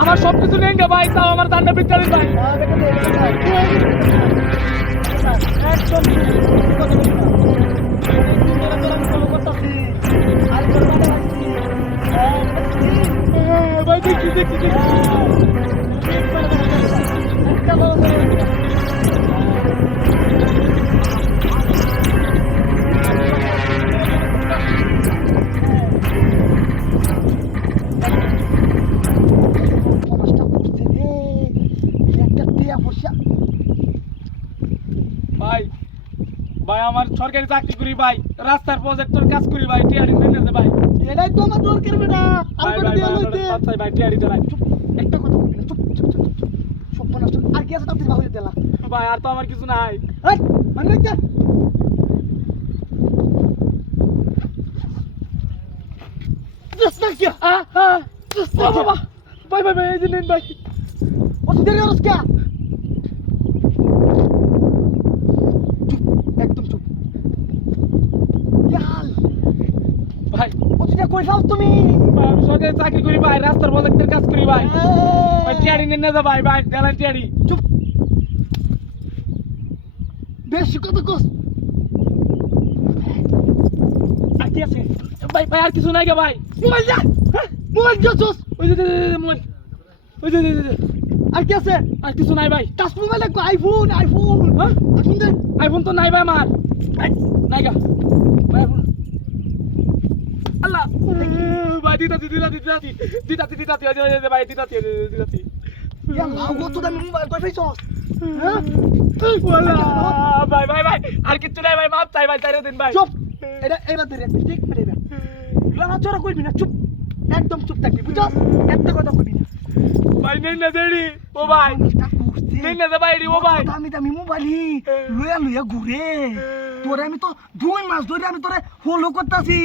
আমার সবকিছু নেই ভাই, তাও আমার দান্ডা বিদ্যা ভাই। ভাই দেখছি দেখছি ভাই। ভাই আমার সরকারি চাকরি করি ভাই, রাস্তার প্রজেক্টর কাজ করি ভাই, টিআরই নিতেছে ভাই। এটাই তো আমার দরকার বেটা। আর করে দিয়া লইতে ভাই টিআরই দে ভাই। একটা কথা বলবি না, চুপ চুপ চুপ চুপ। সব নষ্ট আর কি আছে তাতে বাহুই দেলা। ভাই আর তো আমার কিছু নাই। এই মানে কি জাস্ট না কি বাবা ভাই ভাই ভাই এই যে নেন ভাই। ও তো দেরি হচ্ছে কি একদম চুপ ইয়াল ভাই ও তুই কই যাও তুমি? ভাই, আমি সরকারি চাকরি করি ভাই, রাস্তার প্রজেক্টের কাজ করি ভাই। ভাই টিআরই নেন না ভাই, ভাই দেলা টিআরই। চুপ বেশি কথা কস। আর কি আছে ভাই? ভাই আর কিছু নাই গে ভাই। মোবাইল যা মোবাইল জোস ওই যে মোবাইল, ওই যে আর কি আছে? আর কিছু নাই ভাই। টাচ মোবাইল কো আইফোন আইফোন হ্যাঁ আইফোন দে। আইফোন তো নাই ভাই আমার, নাই গা ভাই আইফোন। আল্লাহ ভাই দিতাছি ভাই দিতাছি। ইয়া লাউ গো তো দামি মোবাইল কই পাইছস? হ্যাঁ ভাই ভাই ভাই আর কিছু নাই ভাই, মাপ চাই ভাই, 4 দিন ভাই। চুপ এটা এবার ধরে রাখবি ঠিক করে এবার লড়া চড়া করবি না, চুপ একদম চুপ থাকবি বুঝছস? একটা কথা কইবি না ভাই নেন না দেরি ও ভাই, নেন না দে ভাই ও ভাই। দামি দামি মোবাইলই লইয়া লইয়া ঘুরে তোরে আমি তো 2 মাস ধরে আমি তোরে ফলো করতাছি।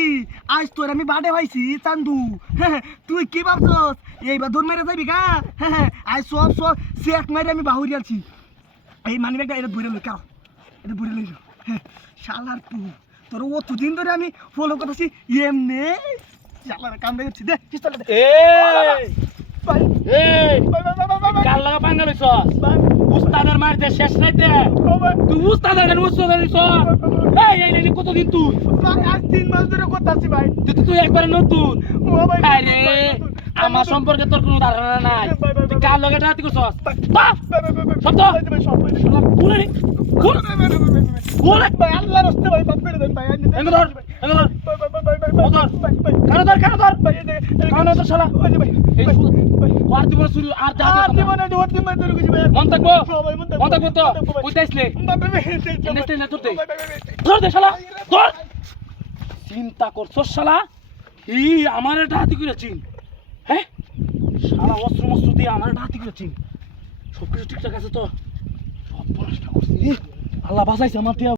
আজ তোরে আমি বাডে পাইছি চান্দু। তুই কি ভাবছস এইবার দূর মেরে যাবি গা? আজ সব চেক মারি আমি বাহুরি আছি। এই মানি ব্যাগটা এটা ধরে লই কাও, এটা ধরে লই শালার তুই তোর অতদিন ধরে আমি ফলো করতেছি এমনে শালার কাম দেছি দে পিস্তল দে। এই ভাই এই ভাই ভাই ভাই ভাই কাল লাগা পাঙ্গা লইছস, উস্তাদের মারতে শেষ নাইতে তুই উস্তাদের লইছস। এই কতদিন তুই? আজ 3 মাস ধরে করতেছি ভাই। তুই একবারে নতুন। ও ভাই আরে আমার সম্পর্কে তোর কোনো ধারণা নাই, তুই কার লগে রাতি করছস? শব্দ বলে নি বলে ভাই আল্লাহ রাস্তে ভাই বাপ করে দেন ভাই। এঙ্গ ধর কানো ধর শালা। এই আর দিব শুরু আর যা জীবনে ওতি মাই ধরে গেছি ভাই। মন থাকবো ভাই মন থাকবো তো কইতাইছলে নেস্তে না তোরতে ধর দে শালা ধর। চিন্তা করছস শালা, এই আমার এটা হাতি করে চিন। হ্যাঁ শালা অস্ত্র দিয়ে আমার এটা হাতি করে চিন। সবকিছু ঠিকঠাক আছে তো? সব পড়াশোনা করছি, আল্লাহ বাঁচাইছে আমার টিয়া।